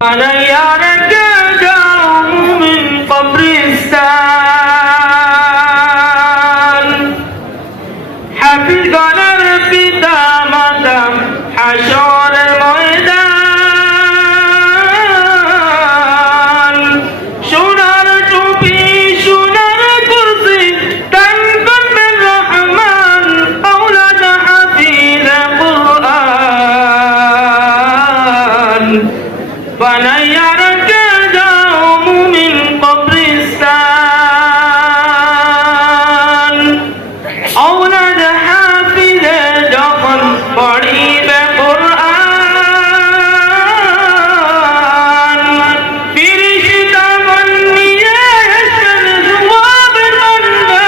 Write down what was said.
বানাইয়া বানাইয়া রেখে যাও মুমিন কবরিস্তান। ঔলাদ হাফিজে যখন পড়িবে কোরআন ফিরিশিতা বন্নিয়ে এসেন জুয়াবের মন্ডল